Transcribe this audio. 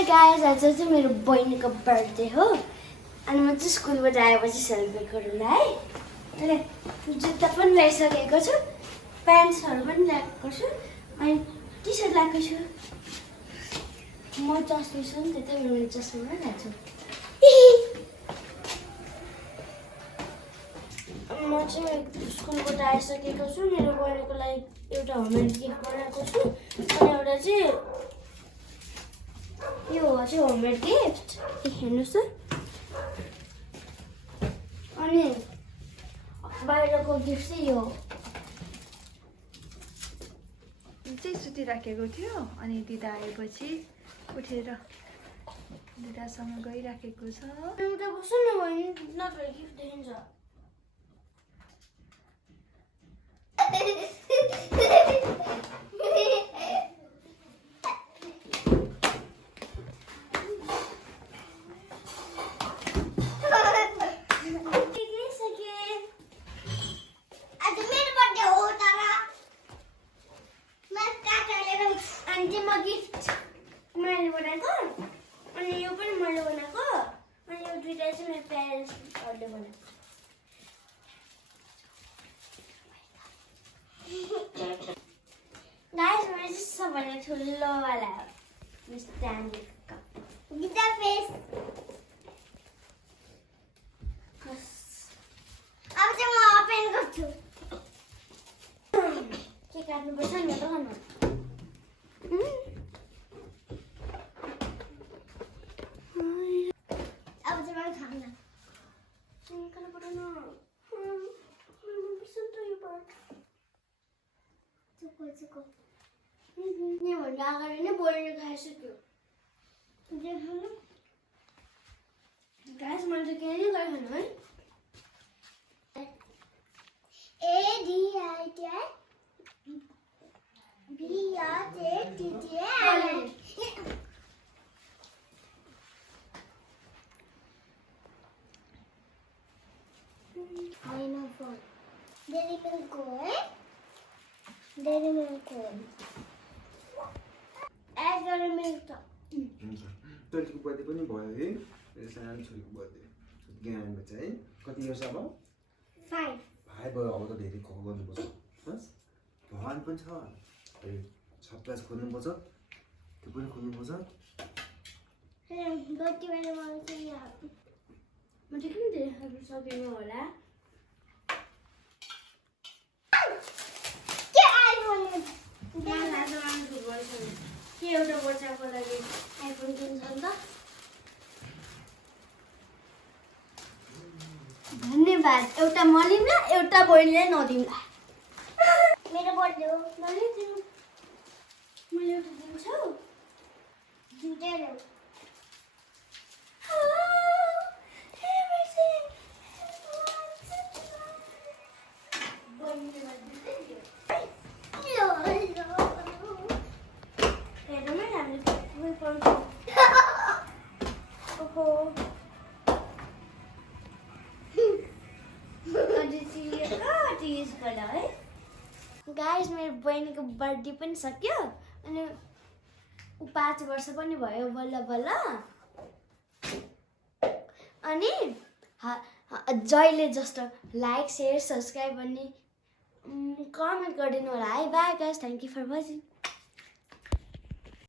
High guys, आज चाहिँ मेरो बहिनीको बर्थडे हो अनि म चाहिँ स्कुलबाट आएपछि सेलिब्रेट गरौँ है। अहिले जुत्ता पनि ल्याइसकेको छु, प्यान्ट्सहरू पनि ल्याएको छु अनि टी सर्ट ल्याएको छु। म चस्मा छु नि त्यही भएर मैले चस्मा पनि ल्याएको छु। म चाहिँ स्कुलबाट आइसकेको छु, मेरो बहिनीको लागि एउटा होममेड गिफ्ट बनाएको छु अनि एउटा चाहिँ यो चाहिँ होममेड गिफ्ट हेर्नुहोस् त। अनि बाहिरको गिफ्ट चाहिँ यो चाहिँ सुतिराखेको थियो अनि दिदा आएपछि उठेर दिदासँग गइराखेको छ। एउटा बस्नु न बहिनी, नत्र गिफ्ट देखिन्छ। गिफ्ट मैले बनाएको अनि यो पनि मैले बनाएको अनि यो दुईटा चाहिँ मेरो प्यारेन्ट्सहरूले बनाएको। गाइस मेरो चाहिँ सबभन्दा ठुलो वाला हो स्ट्यान्डर्ड कप गीता फेस। अब चाहिँ म ओपन गर्छु। के काट्नुपर्छ नि त खानु। अब चाहिँ मैं खाना निकाल्नु पर्दैन। चुको यहाँभन्दा अगाडि नै बोलेर खाइसक्यो। गाइस मैले त केही नै गरे खानु है। Dairy milk है, dairy milk एड गरेर मिल्क त हुन्छ। तैँको बर्थडे पनि भयो है, मेरो सानो छोरीको बर्थडे ज्ञानको चाहिँ है। कति इयर्स अब? 5 भयो। अब त धेरै खो गर्नुपर्छ। बस भगवान पनि छ, सब क्लास खोल्नुपर्छ, त्यो पनि खोल्नुपर्छ। बर्थडे बेला मलाई चाहिँ म चाहिँ किन धेरै सकिनु होला। के एउटा बच्चाको लागि आइफोन किन्छ नि त। धन्यवाद। एउटा म लिउँला, एउटा बहिनीले नदिउँला। मेरो बर्थडे हो मैले दिनु, मैले एउटा दिन्छु। दुईटा ल्याऊ। गाइस मेरो बहिनीको बर्थडे पनि सक्यो अनि ऊ 5 वर्ष पनि भयो बल्ल बल्ल। अनि जहिले जस्तो लाइक शेयर सब्सक्राइब अनि कमेन्ट गरिदिनु होला है। Bye guys, thank you for watching.